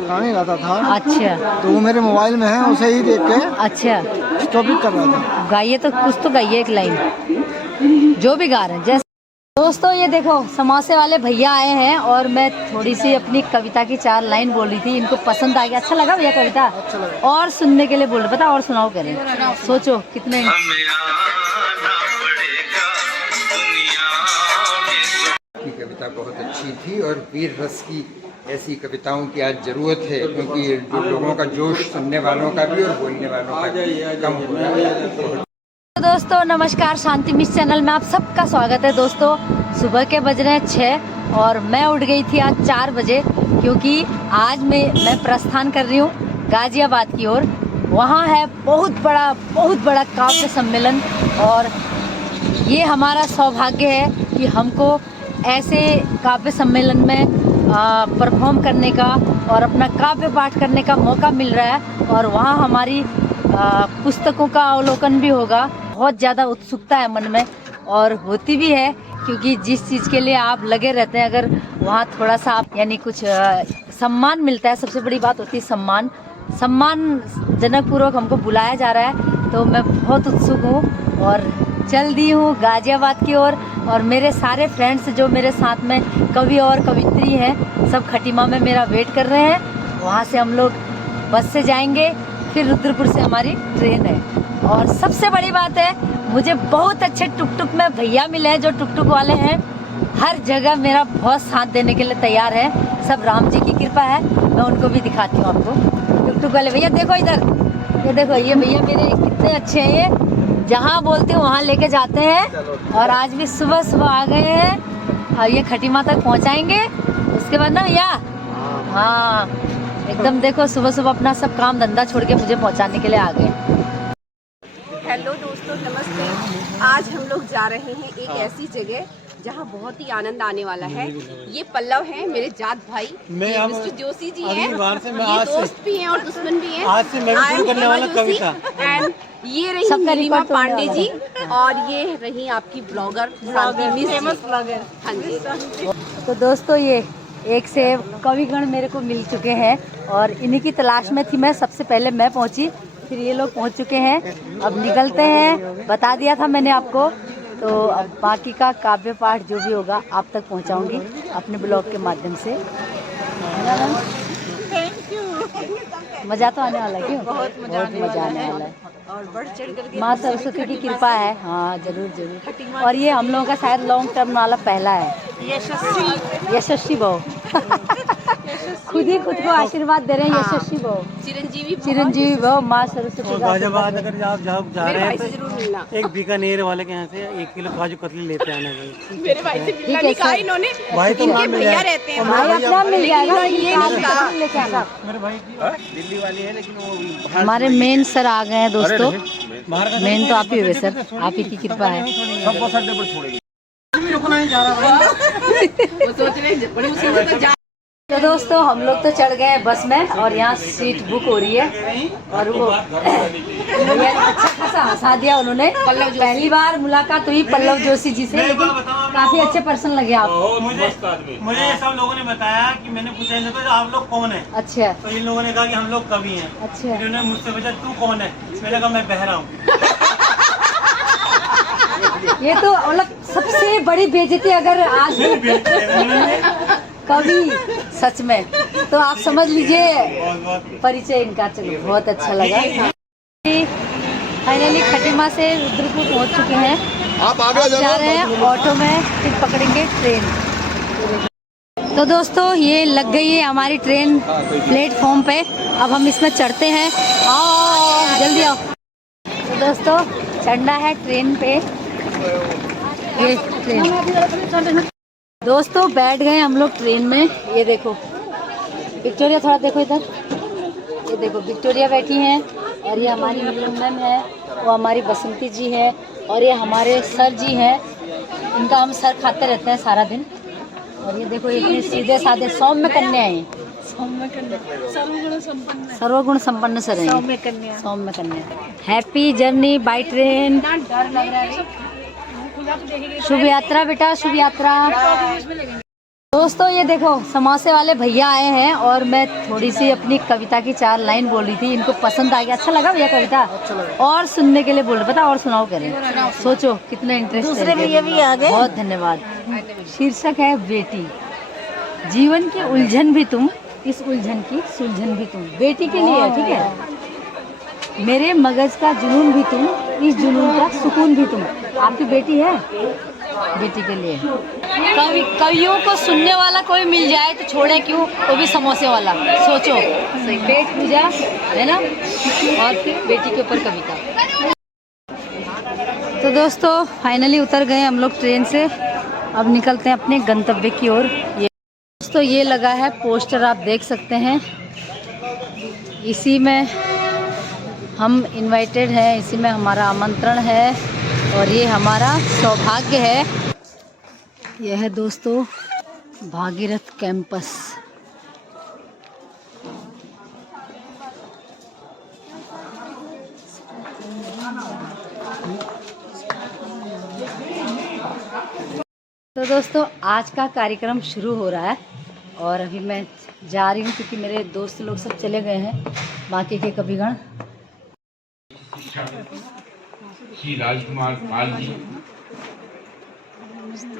गाने गाता था। अच्छा तो वो मेरे मोबाइल में है, उसे ही देख के अच्छा, स्टॉपिक कर रहा था। गाइए तो कुछ तो गाइए एक लाइन, जो भी गा रहे हैं जैसे। दोस्तों ये देखो समोसे वाले भैया आए हैं और मैं थोड़ी सी अपनी कविता की 4 लाइन बोल रही थी, इनको पसंद आ गया। अच्छा लगा भैया कविता? अच्छा लगा। और सुनने के लिए बोल रहे, पता और सुनाओ कह रहे। सोचो कितने। की कविता बहुत अच्छी थी और वीर रस की ऐसी कविताओं की आज जरूरत है, क्योंकि जो लोगों का जोश सुनने वालों का भी और बोलने वालों का भी कम हो रहा है। तो दोस्तों नमस्कार, शांति मिस चैनल में आप सबका स्वागत है। दोस्तों सुबह के बज रहे हैं 6 और मैं उठ गई थी आज 4 बजे, क्योंकि आज मैं प्रस्थान कर रही हूँ गाजियाबाद की ओर। वहाँ है बहुत बड़ा काव्य सम्मेलन और ये हमारा सौभाग्य है कि हमको ऐसे काव्य सम्मेलन में परफॉर्म करने का और अपना काव्य पाठ करने का मौका मिल रहा है। और वहाँ हमारी पुस्तकों का अवलोकन भी होगा। बहुत ज़्यादा उत्सुकता है मन में और होती भी है, क्योंकि जिस चीज़ के लिए आप लगे रहते हैं, अगर वहाँ थोड़ा सा आप यानी कुछ सम्मान मिलता है, सबसे बड़ी बात होती है सम्मान जनक पूर्वक हमको बुलाया जा रहा है, तो मैं बहुत उत्सुक हूँ और चल दी हूँ गाजियाबाद की ओर। और मेरे सारे फ्रेंड्स जो मेरे साथ में कवि और कवित्री हैं, सब खटीमा में मेरा वेट कर रहे हैं। वहाँ से हम लोग बस से जाएंगे, फिर रुद्रपुर से हमारी ट्रेन है। और सबसे बड़ी बात है, मुझे बहुत अच्छे टुक में भैया मिले हैं जो टुक वाले हैं। हर जगह मेरा बहुत साथ देने के लिए तैयार है। सब राम जी की कृपा है। मैं उनको भी दिखाती हूँ आपको। टुक वाले भैया देखो इधर, ये देखो, ये भैया मेरे कितने अच्छे हैं। ये जहाँ बोलते हैं वहाँ लेके जाते हैं। और आज भी सुबह आ गए हैं और ये खटीमा तक पहुँचाएंगे। उसके बाद ना भैया, हाँ एकदम देखो सुबह अपना सब काम धंधा छोड़ के मुझे पहुँचाने के लिए आ गए। हेलो दोस्तों, नमस्ते। आज हम लोग जा रहे हैं एक ऐसी जगह जहां बहुत ही आनंद आने वाला है। ये पल्लव है मेरे जात भाई, ये मिस्टर जोशी जी हैं। ये दोस्त भी हैं और दुश्मन भी हैं। आज से मैं भी शुरू करने वाला कविता। एंड ये रही नीलिमा पांडे जी और ये रही आपकी ब्लॉगर शांति मिस, फेमस ब्लॉगर। हाँ जी। तो दोस्तों ये एक से कविगण मेरे को मिल चुके हैं और इन्हीं की तलाश में थी मैं। सबसे पहले मैं पहुंची, फिर ये लोग पहुंच चुके हैं। अब निकलते हैं, बता दिया था मैंने आपको। तो अब बाकी का काव्य पाठ जो भी होगा आप तक पहुंचाऊंगी अपने ब्लॉग के माध्यम से। Thank you. मज़ा तो आने वाला है, क्यों? बहुत मजा आने वाला है। और बढ़ चढ़ करके माँ सरस्वती की कृपा है। हाँ जरूर। और ये हम लोगों का शायद लॉन्ग टर्म वाला पहला है। यशस्वी भाव। खुद को आशीर्वाद दे रहे हैं। यशस्वी भाव, चिरंजीवी भाव, माँ सरस्वती। गाजियाबाद अगर आप जा रहे हैं जरूर मिलना। तो एक बीकानेर वाले के यहाँ से 1 किलो काजू कतली लेते आना। मेरे भाई से मिलना नहीं कहा इन्होंने। भाई तो इनके भैया रहते हैं। भाई अपना मिल जाएगा। ये नहीं कहा। लेके आना। मेरे भाई दिल्ली वाली है, लेकिन वो हमारे मेन सर आ गए हैं दोस्तों। मेन तो आप ही हुए सर, आप ही की कृपा है। सब बस अड्डे पर छोड़ेगी। रुकना नहीं जा रहा वो सोच रहे हैं बड़ी मुसीबत में जा। तो दोस्तों हम लोग तो चढ़ गए हैं बस में और यहाँ सीट बुक हो रही है। और वो भैया अच्छा खासा हंसा दिया उन्होंने। पहली बार मुलाकात हुई पल्लव जोशी जी से, लेकिन काफी अच्छे पर्सन लगे आप। मुझे सब लोगों ने बताया कि मैंने पूछा इनको तो आप लोग कौन है। अच्छा तो इन लोगों ने कहा कि हम लोग कवि हैं। अच्छा। इन्होंने मुझसे पूछा तू कौन है, मैंने कहा मैं बहरा हूँ। ये तो मतलब सबसे बड़ी बेइज्जती अगर आज कवि सच में, तो आप समझ लीजिए परिचय इनका। चलो बहुत अच्छा लगा। फाइनली खटीमा से रुद्रपुर पहुंच चुके हैं। आप आगे जा रहे हैं ऑटो में, फिर पकड़ेंगे ट्रेन। तो दोस्तों ये लग गई है हमारी ट्रेन प्लेटफॉर्म पे। अब हम इसमें चढ़ते हैं। आओ जल्दी आओ। तो दोस्तों चढ़ना है ट्रेन पे। ये ट्रेन दोस्तों बैठ गए हम लोग ट्रेन में। ये देखो विक्टोरिया, थोड़ा देखो इधर। ये देखो विक्टोरिया बैठी हैं और ये हमारी नीलम मैम है, वो हमारी बसंती जी है और ये हमारे सर जी हैं। इनका हम सर खाते रहते हैं सारा दिन। और ये देखो इतने सीधे साधे सौम्य कन्या हैं। सर्वगुण संपन्न सर हैं। सौम्य कन्या। Happy journey by train. शुभ यात्रा बेटा, शुभ यात्रा। दोस्तों ये देखो समोसे वाले भैया आए हैं और मैं थोड़ी सी अपनी कविता की 4 लाइन बोल रही थी, इनको पसंद आ गया। अच्छा लगा भैया कविता? और सुनने के लिए बोल रहे, पता और सुनाओ करें। सोचो कितना इंटरेस्ट। दूसरे भैया भी आ गए, बहुत धन्यवाद। शीर्षक है बेटी। जीवन की उलझन भी तुम, इस उलझन की सुलझन भी तुम। बेटी के लिए, ठीक है। मेरे मगज का जुनून भी तुम, इस जुनून का सुकून भी तुम। आपकी बेटी है, बेटी के लिए। कवियों को सुनने वाला कोई मिल जाए तो छोड़े क्यों, वो भी समोसे वाला। सोचो, पेट पूजा है ना, और फिर बेटी के ऊपर कविता। तो दोस्तों फाइनली उतर गए हम लोग ट्रेन से, अब निकलते हैं अपने गंतव्य की ओर। ये दोस्तों ये लगा है पोस्टर, आप देख सकते हैं। इसी में हम इनवाइटेड हैं, इसी में हमारा आमंत्रण है और ये हमारा सौभाग्य है। यह है दोस्तों भागीरथ कैंपस। तो दोस्तों आज का कार्यक्रम शुरू हो रहा है और अभी मैं जा रही हूँ क्योंकि मेरे दोस्त लोग सब चले गए हैं, बाकी के कविगण। श्री राजकुमार पाल जी,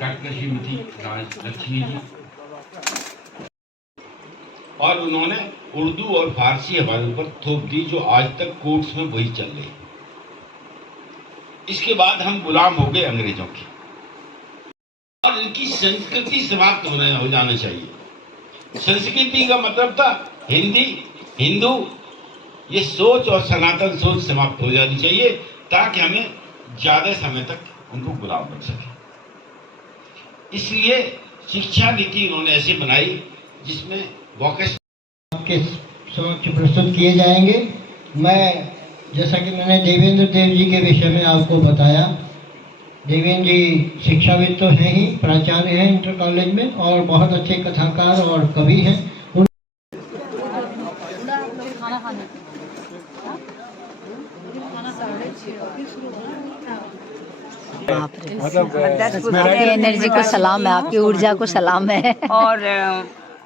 डॉक्टर श्रीमती लक्ष्मी जी, और उन्होंने उर्दू और फारसी हवालों पर थोप दी जो आज तक कोर्ट्स में वही चल रही। इसके बाद हम गुलाम हो गए अंग्रेजों के, और इनकी संस्कृति समाप्त हो जाना चाहिए। संस्कृति का मतलब था हिंदी, हिंदू, ये सोच और सनातन सोच समाप्त हो जानी चाहिए ताकि हमें ज्यादा समय तक उनको गुलाम बन सके। इसलिए शिक्षा नीति उन्होंने ऐसी बनाई जिसमें वोकेशनल आपके समक्ष प्रस्तुत किए जाएंगे। मैं जैसा कि मैंने देवेंद्र देव जी के विषय में आपको बताया, देवेंद्र जी शिक्षाविद तो हैं ही, प्राचार्य हैं इंटर कॉलेज में और बहुत अच्छे कथाकार और कवि हैं। आपकी एनर्जी को सलाम है, आपकी ऊर्जा को सलाम है। और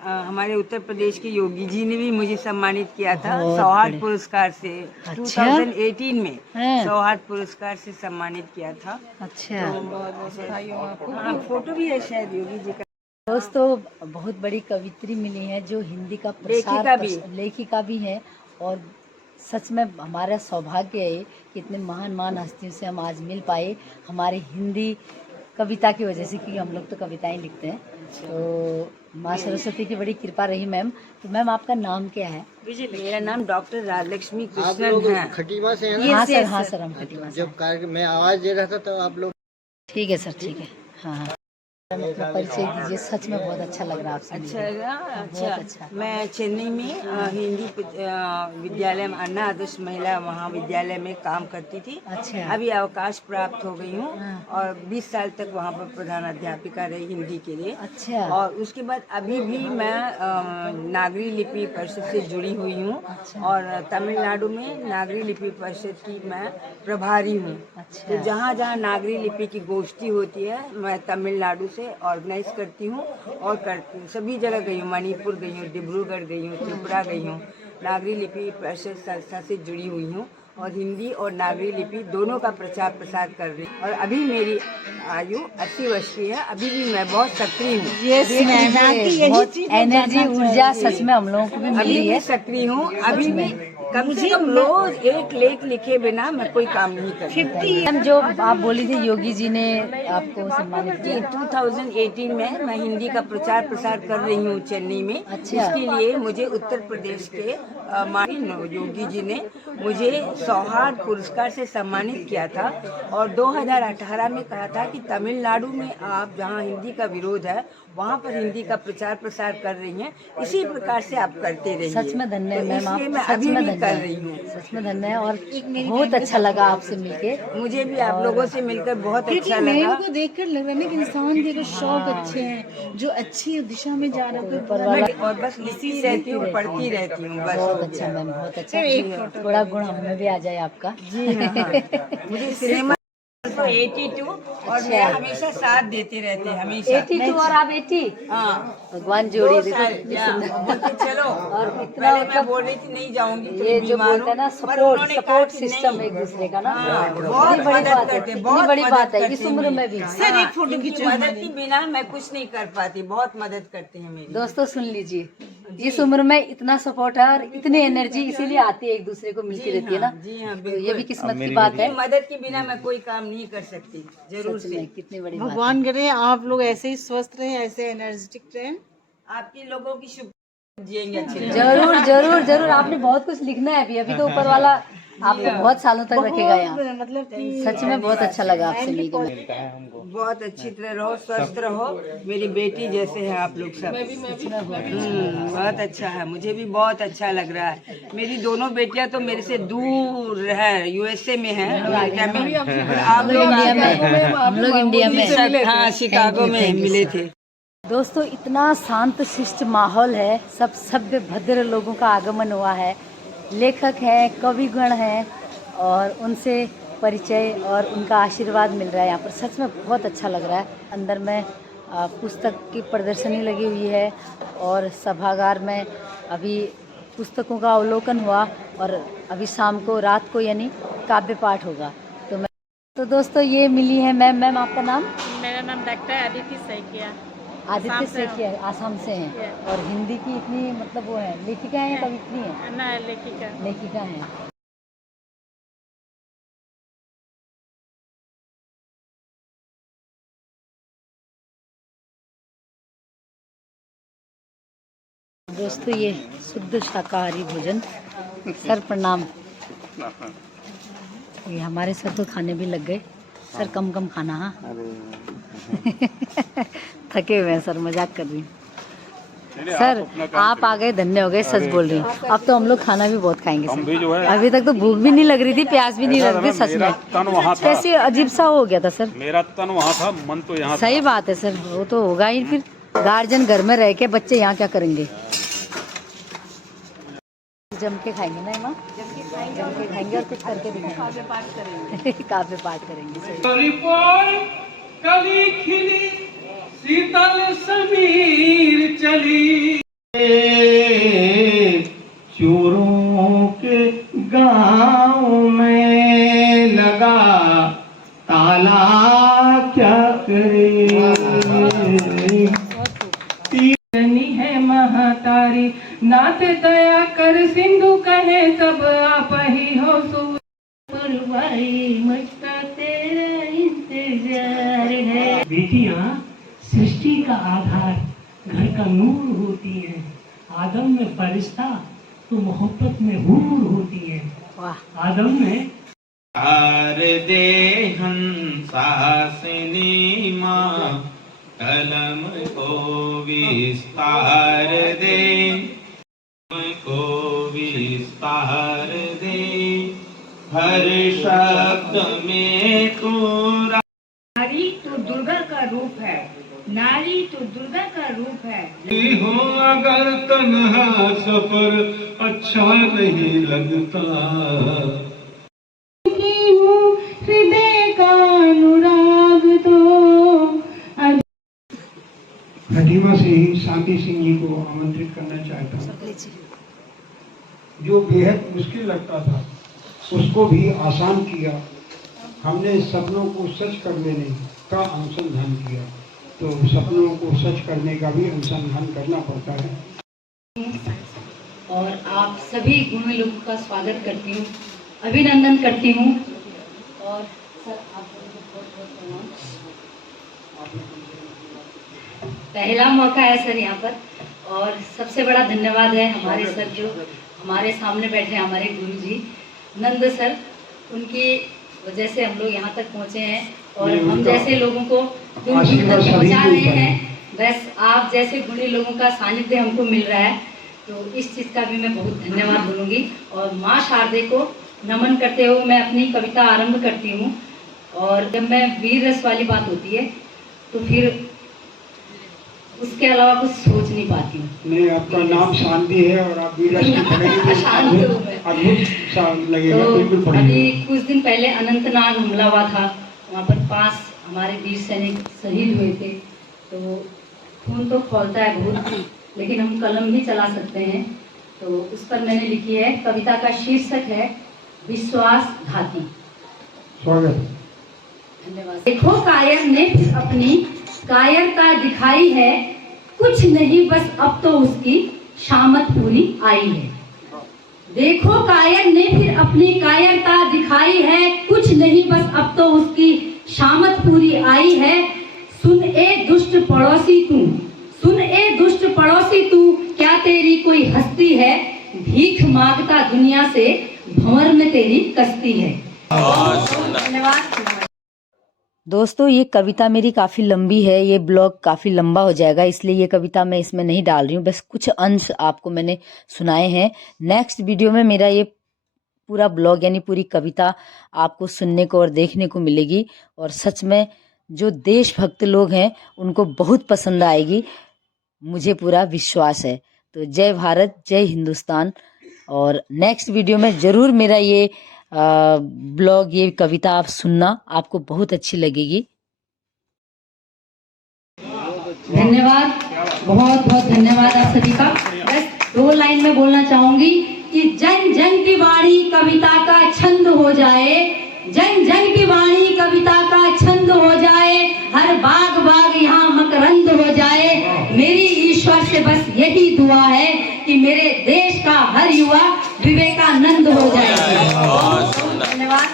हमारे उत्तर प्रदेश के योगी जी ने भी मुझे सम्मानित किया था सौहार्द पुरस्कार से। अच्छा? 2018 में सौहार्द पुरस्कार से सम्मानित किया था। अच्छा, हाँ, फोटो भी है शायद योगी जी का। दोस्तों बहुत बड़ी कवित्री मिली है जो हिंदी का प्रसार, लेखिका भी है और सच में हमारा सौभाग्य है कि इतने महान हस्तियों से हम आज मिल पाए हमारी हिंदी कविता की वजह से, क्योंकि हम लोग तो कविताएं लिखते हैं। तो माँ सरस्वती की बड़ी कृपा रही। मैम, तो मैम आपका नाम क्या है? मेरा नाम डॉक्टर राजलक्ष्मी कृष्णन है। खटीमा से है ना? हाँ सर, हम खटीमा से। जब कार्य में आवाज दे रहा था तो आप लोग। ठीक है सर, ठीक है। हाँ, अपना परिचय दीजिए, सच में बहुत अच्छा लग रहा है आपसे। अच्छा। मैं चेन्नई में हिंदी विद्यालय में अन्ना आदर्श महिला महाविद्यालय में काम करती थी। अच्छा। अभी अवकाश प्राप्त हो गई हूँ और 20 साल तक वहाँ पर प्रधान अध्यापिका रही हिंदी के लिए। अच्छा। और उसके बाद अभी भी मैं नागरी लिपि परिषद से जुड़ी हुई हूँ। अच्छा। और तमिलनाडु में नागरी लिपि परिषद की मैं प्रभारी हूँ। अच्छा। तो जहाँ जहाँ नागरी लिपि की गोष्ठी होती है मैं तमिलनाडु से ऑर्गेनाइज करती हूँ और करती हूँ। सभी जगह गई हूँ, मणिपुर गई हूँ, डिब्रूगढ़ गई हूँ, त्रिपुरा गई हूँ। नागरी लिपि परिषद संस्था से जुड़ी हुई हूँ और हिंदी और नागरी लिपि दोनों का प्रचार प्रसार कर रही हूँ। और अभी मेरी आयु 80 वर्ष की है, अभी भी मैं बहुत सक्रिय हूँ। बहुत एनर्जी, ऊर्जा सच में हम लोगों को भी मिल रही है। सक्रिय हूँ अभी भी। कम से कम रोज एक लेख लिखे बिना मैं कोई काम नहीं करती। मैम जो आप बोली थी योगी जी ने आपको सम्मानित किया। 2018 में मैं हिंदी का प्रचार प्रसार कर रही हूँ चेन्नई में। अच्छा। इसके लिए मुझे उत्तर प्रदेश के योगी जी ने मुझे सौहार्द पुरस्कार से सम्मानित किया था और 2018 में कहा था कि तमिलनाडु में आप जहाँ हिंदी का विरोध है वहाँ पर हिंदी का प्रचार प्रसार कर रही हैं, इसी प्रकार से आप करते रहिए। सच में धन्य है मैम, आप मैं सच में धन्य कर रही हूँ। सच में धन्य है और बहुत अच्छा लगा आपसे मिलके। मुझे भी आप लोगों से मिलकर बहुत अच्छा लगा। को देखकर लग रहा है कि इंसान के अगर शौक अच्छे हैं, जो अच्छी दिशा में जा रहा है, और बस लिखती रहती हूँ, पढ़ती रहती हूँ बस। बहुत अच्छा मैम, बहुत अच्छा। थोड़ा गुण हमें भी आ जाए आपका। जी हाँ। मुझे सिनेमा सिर्फ 82 और मैं हमेशा साथ देते रहते हैं हमेशा 82 और आप 80। हाँ भगवान जोड़ी दे। चलो और इतना पहले मैं मतलब बोल रही थी नहीं जाऊंगी ये जो बोलते हैं ना सपोर्ट सिस्टम एक दूसरे का ना, बहुत बड़ी मदद बात है, करते, इतनी बहुत बड़ी मदद बात है करते इस उम्र में भी। सर एक फोटो खींचो। मदद के बिना मैं कुछ नहीं कर पाती, बहुत मदद करते हैं मेरी। दोस्तों सुन लीजिए, इस उम्र में इतना सपोर्ट है और इतनी एनर्जी इसीलिए आती है, एक दूसरे को मिलती रहती है ना। जी हाँ तो ये भी किस्मत की बात है। मदद के बिना मैं कोई काम नहीं कर सकती, जरूर सच से। में कितनी बड़ी बात है। भगवान करे आप लोग ऐसे ही स्वस्थ रहे, ऐसे एनर्जेटिक रहे। आपके लोगों की शुभ जिएंगे अच्छे से। जरूर जरूर जरूर, आपने बहुत कुछ लिखना है अभी, अभी तो ऊपर वाला आपको बहुत सालों तक रखेगा यहाँ। मतलब कि सच में बहुत अच्छा लगा आपसे मिलकर। बहुत अच्छी तरह रहो, स्वस्थ रहो, मेरी बेटी जैसे है आप लोग सब। बहुत अच्छा है, मुझे भी बहुत अच्छा लग रहा है। मेरी दोनों बेटियां तो मेरे से दूर है, यूएसए में है, अमेरिका में। आप लोग हम लोग इंडिया में, हाँ शिकागो में मिले थे। दोस्तों इतना शांत शिष्ट माहौल है, सब सभ्य भद्र लोगों का आगमन हुआ है, लेखक हैं, कविगण हैं और उनसे परिचय और उनका आशीर्वाद मिल रहा है यहाँ पर। सच में बहुत अच्छा लग रहा है। अंदर में पुस्तक की प्रदर्शनी लगी हुई है और सभागार में अभी पुस्तकों का अवलोकन हुआ और अभी शाम को रात को यानी काव्य पाठ होगा। तो दोस्तों ये मिली है मैम आपका नाम? मेरा नाम डॉक्टर आदित्य सैकिया। आदित्य सेठिया आसाम से हैं और हिंदी की इतनी मतलब वो है, लेखिका हैं या कवित्री हैं? ना लेखिका हैं। दोस्तों ये शुद्ध शाकाहारी भोजन। सर प्रणाम। ये हमारे सर तो खाने भी लग गए। सर कम खाना। हाँ थके हुए हैं सर, मजाक कर रही हूँ। सर आप आ गए, धन्य हो गए, सच बोल रही हूँ। अब तो हम लोग खाना भी बहुत खाएंगे सर। अभी तक तो भूख भी नहीं लग रही थी, प्यास भी नहीं लग रही थी। सच में कैसे अजीब सा हो गया था सर। मेरा तन वहाँ था, मन तो यहाँ। सही बात है सर, वो तो होगा ही। फिर गार्जियन घर में रह के बच्चे यहाँ क्या करेंगे? जम के खाएंगे ना माँ, जम के खाएंगे और कुछ करके दिखाएंगे। काव्य पाठ करेंगे। कली खिली शीतल समीर चली, चोरों के गांव में लगा ताला, क्या करे है महातारी, नाथ दया कर सिंधु कहे सब आप ही हो। मुझका तेरा इंतजार है। बेटियां सृष्टि का आधार, घर का नूर होती है। आदम में फरिश्ता तो मोहब्बत में हूर होती है। आदम में दे हंसासिनी माँ, कलम को विस्तार दे, को विस्तार दे, हर शब्द में तू। नारी तो दुर्गा का रूप है, नारी तो दुर्गा का रूप है। हो अगर तन्हा सफर अच्छा नहीं लगता, हृदय का अनुराग तो। खटीमा से ही शांति सिंह जी को आमंत्रित करना चाहता हूँ। जो बेहद मुश्किल लगता था उसको भी आसान किया। हमने सपनों को सच कर देने का अनुसंधान किया, तो सपनों को सच करने का भी अनुसंधान करना पड़ता है। और आप सभी गुणी लोगों का स्वागत करती हूँ, अभिनंदन करती हूँ। और सर आप पहला मौका है सर यहाँ पर, और सबसे बड़ा धन्यवाद है हमारे सर जो हमारे सामने बैठे हैं, हमारे गुरुजी नंद सर। उनकी वजह से हम लोग यहाँ तक पहुँचे हैं और हम जैसे लोगों को दूर दूर तक पहुँचा रहे हैं। बस आप जैसे गुणी लोगों का सानिध्य हमको मिल रहा है, तो इस चीज़ का भी मैं बहुत धन्यवाद बोलूँगी। और माँ शारदे को नमन करते हुए मैं अपनी कविता आरंभ करती हूँ। और जब मैं वीर रस वाली बात होती है तो फिर उसके अलावा कुछ सोच नहीं पाती हूँ। नहीं, आपका नाम शांति है और आप वीर रस की पढ़ेंगे, अद्भुत सा लगेगा। बिल्कुल अभी कुछ दिन पहले अनंतनाग हमला हुआ था वहाँ पर 5 हमारे वीर सैनिक शहीद हुए थे। तो खून तो खौलता है बहुत, लेकिन हम कलम भी चला सकते हैं। तो उस पर मैंने लिखी है, कविता का शीर्षक है विश्वासघाती। धन्यवाद। देखो कायर ने फिर अपनी कायरता दिखाई है, कुछ नहीं बस अब तो उसकी शामत पूरी आई है। देखो कायर ने फिर अपनी कायरता दिखाई है, कुछ नहीं बस अब तो उसकी शामत पूरी आई है। सुन ए दुष्ट पड़ोसी तू, सुन ए दुष्ट पड़ोसी तू, क्या तेरी कोई हस्ती है, भीख मांगता दुनिया से भंवर में तेरी कस्ती है। धन्यवाद। दोस्तों ये कविता मेरी काफ़ी लंबी है, ये ब्लॉग काफ़ी लंबा हो जाएगा, इसलिए ये कविता मैं इसमें नहीं डाल रही हूँ, बस कुछ अंश आपको मैंने सुनाए हैं। नेक्स्ट वीडियो में मेरा ये पूरा ब्लॉग यानी पूरी कविता आपको सुनने को और देखने को मिलेगी, और सच में जो देशभक्त लोग हैं उनको बहुत पसंद आएगी, मुझे पूरा विश्वास है। तो जय भारत, जय हिंदुस्तान। और नेक्स्ट वीडियो में ज़रूर मेरा ये ब्लॉग, ये कविता आप सुनना, आपको बहुत अच्छी लगेगी। धन्यवाद, बहुत बहुत धन्यवाद आप सभी का। बस 2 लाइन में बोलना चाहूंगी कि जन जन की वाणी कविता का छंद हो जाए, जन जन की वाणी कविता का छंद हो जाए, हर बाग बाग यहाँ मकरंद हो जाए। मेरी ईश्वर से बस यही दुआ है कि मेरे देश का हर युवा विवेकानंद हो जाए। धन्यवाद।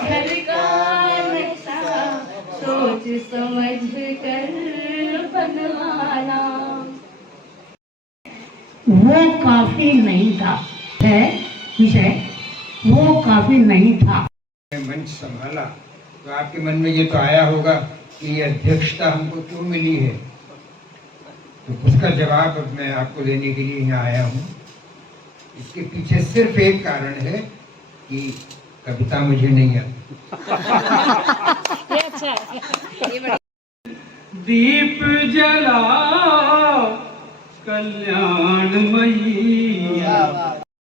घर का नक्शा सोच समझ कर बनवाना। वो काफी नहीं था, है विषय, वो काफी नहीं था। मंच संभाला तो आपके मन में ये तो आया होगा कि ये अध्यक्षता हमको क्यों मिली है, तो उसका जवाब अब मैं आपको देने के लिए यहाँ आया हूँ। इसके पीछे सिर्फ एक कारण है कि कविता मुझे नहीं आती। दीप जला कल्याण मैया।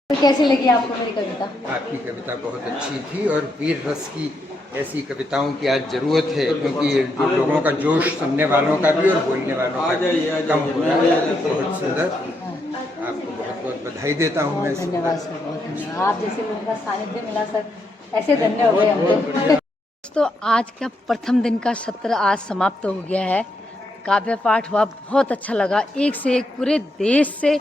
तो कैसी लगी आपको मेरी कविता? आपकी कविता बहुत अच्छी थी, और वीर रस की ऐसी कविताओं की आज जरूरत है, क्योंकि जो लोगों का जोश सुनने वालों का भी और बोलने वालों का भी कम हो रहा है। बहुत सुंदर, आपको बहुत बहुत बधाई देता हूँ मैं। धन्यवाद सर, बहुत धन्यवाद। आप जैसे लोगों का सानिध्य मिला सर, ऐसे धन्य हो गए हम तो। दोस्तों आज का प्रथम दिन का सत्र आज समाप्त हो गया है। काव्य पाठ हुआ, बहुत अच्छा लगा, एक से एक पूरे देश से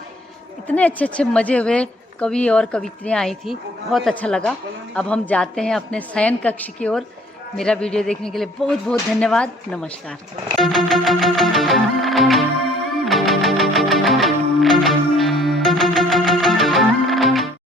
इतने अच्छे अच्छे मजे हुए, कवि और कवित्रियाँ आई थी, बहुत अच्छा लगा। अब हम जाते हैं अपने शयन कक्ष की ओर। मेरा वीडियो देखने के लिए बहुत बहुत धन्यवाद। नमस्कार।